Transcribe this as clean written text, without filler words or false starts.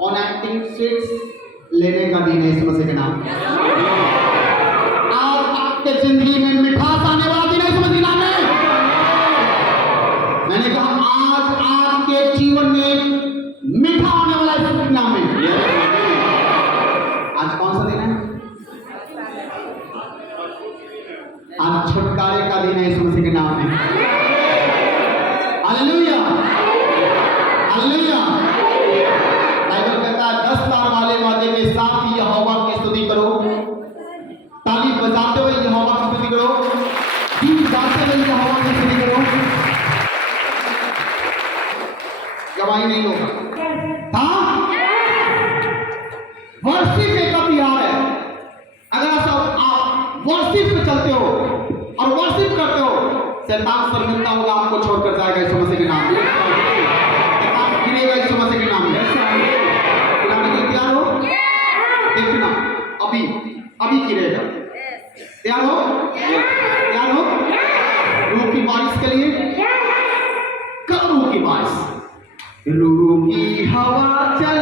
और 96 लेने का दिन है इस मसीह के नाम। आज आपके जिंदगी में मिठास आने वाला दिन है इस मसीह के नाम में। मैंने कहा आज आपके जीवन में मीठा होने वाला है इस मसीह के नाम में। आज कौन सा दिन है? आज छुटकारे का दिन है इस मसीह के नाम में। Hallelujah, hallelujah. बाइबल कहता है 10 तार वाले वादे के साथ ही यहोवा की स्तुति करो, ताली बजाते हुए यहोवा की स्तुति करो, गीत गाते हुए यहोवा की स्तुति करो। गवाही नहीं होगा। हाँ, वर्शिप एक बिहार है। अगर आप वर्शिप पे चलते हो और वर्शिप करते हो, शैतान शर्मिंदा होगा, आपको छोड़कर जाएगा इस मसीह के नाम में। शैतान गिरेगा इस मसीह के नाम में। गिराने के लिए तैयार हो? देखना अभी अभी गिरेगा। तैयार हो? तैयार हो? रूह की बारिश के लिए? कब रूह की बारिश? रूह की हवा चल